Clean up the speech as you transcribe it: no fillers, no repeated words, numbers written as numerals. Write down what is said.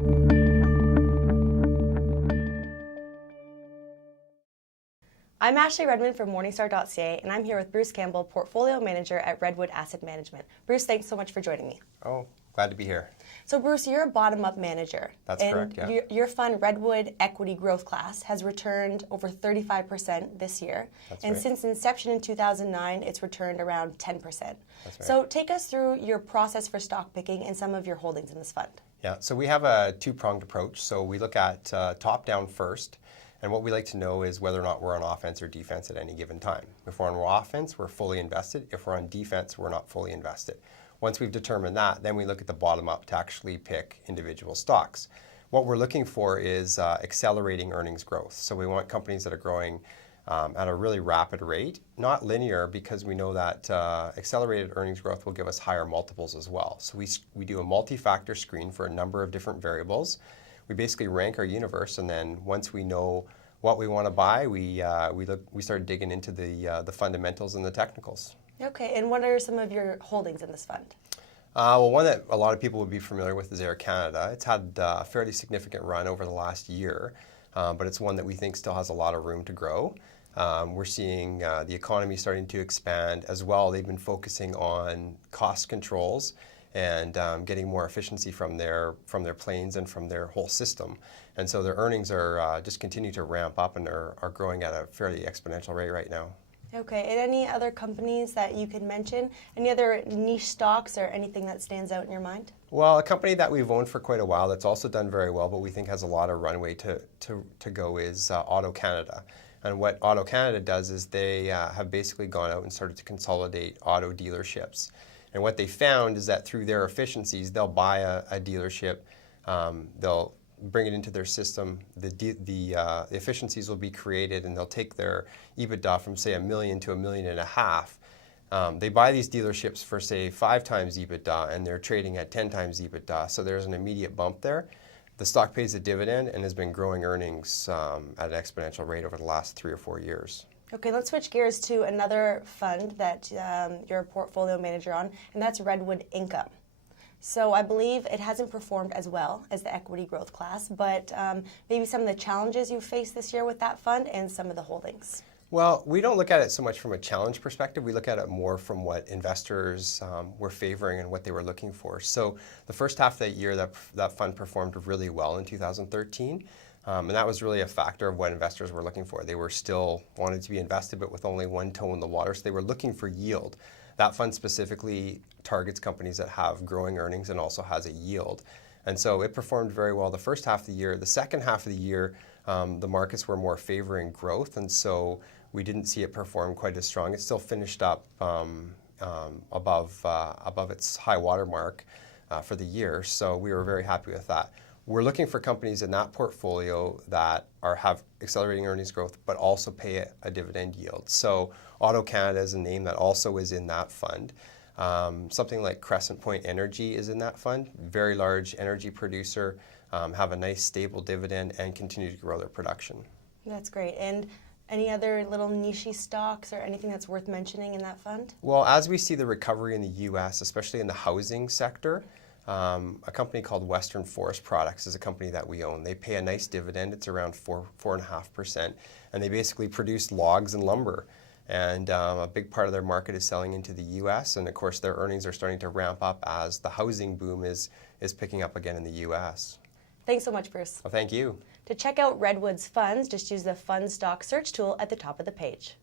I'm Ashley Redmond from Morningstar.ca, and I'm here with Bruce Campbell, Portfolio Manager at Redwood Asset Management. Bruce, thanks so much for joining me. Oh, glad to be here. So Bruce, you're a bottom-up manager. That's correct, yeah. Your fund, Redwood Equity Growth Class, has returned over 35% this year. That's and right. Since inception in 2009, it's returned around 10%. That's right. So take us through your process for stock picking and some of your holdings in this fund. Yeah, so we have a two-pronged approach. So we look at top-down first, and what we like to know is whether or not we're on offense or defense at any given time. If we're on offense, we're fully invested. If we're on defense, we're not fully invested. Once we've determined that, then we look at the bottom up to actually pick individual stocks. What we're looking for is accelerating earnings growth. So we want companies that are growing at a really rapid rate, not linear, because we know that accelerated earnings growth will give us higher multiples as well. So we do a multi-factor screen for a number of different variables. We basically rank our universe, and then once we know what we want to buy, we start digging into the fundamentals and the technicals. Okay, and what are some of your holdings in this fund? Well, one that a lot of people would be familiar with is AutoCanada. It's had a fairly significant run over the last year, but it's one that we think still has a lot of room to grow. We're seeing the economy starting to expand as well. They've been focusing on cost controls and getting more efficiency from their planes and from their whole system. And so their earnings are just continue to ramp up and are growing at a fairly exponential rate right now. Okay, and any other companies that you could mention? Any other niche stocks or anything that stands out in your mind? Well, a company that we've owned for quite a while that's also done very well, but we think has a lot of runway to go is AutoCanada. And what AutoCanada does is they have basically gone out and started to consolidate auto dealerships. And what they found is that through their efficiencies, they'll buy a dealership, they'll bring it into their system, the efficiencies will be created, and they'll take their EBITDA from, say, $1 million to $1.5 million. They buy these dealerships for, say, 5 times EBITDA, and they're trading at 10 times EBITDA, so there's an immediate bump there. The stock pays a dividend and has been growing earnings at an exponential rate over the last 3 or 4 years. Okay, let's switch gears to another fund that you're a portfolio manager on, and that's Redwood Income. So I believe it hasn't performed as well as the equity growth class, but maybe some of the challenges you faced this year with that fund and some of the holdings. Well, we don't look at it so much from a challenge perspective. We look at it more from what investors were favoring and what they were looking for. So the first half of that year, that fund performed really well in 2013. And that was really a factor of what investors were looking for. They were still wanted to be invested, but with only one toe in the water. So they were looking for yield. That fund specifically targets companies that have growing earnings and also has a yield. And so it performed very well the first half of the year. The second half of the year, the markets were more favoring growth, and so we didn't see it perform quite as strong. It still finished up above its high water mark for the year, so we were very happy with that. We're looking for companies in that portfolio that have accelerating earnings growth, but also pay a dividend yield. So AutoCanada is a name that also is in that fund. Something like Crescent Point Energy is in that fund. Very large energy producer, have a nice stable dividend and continue to grow their production. That's great. And any other little niche stocks or anything that's worth mentioning in that fund? Well, as we see the recovery in the U.S., especially in the housing sector, a company called Western Forest Products is a company that we own. They pay a nice dividend. It's around 4.5%, and they basically produce logs and lumber. And a big part of their market is selling into the U.S., and of course their earnings are starting to ramp up as the housing boom is picking up again in the U.S. Thanks so much, Bruce. Well, thank you. To check out Redwood's funds, just use the Fund Stock Search tool at the top of the page.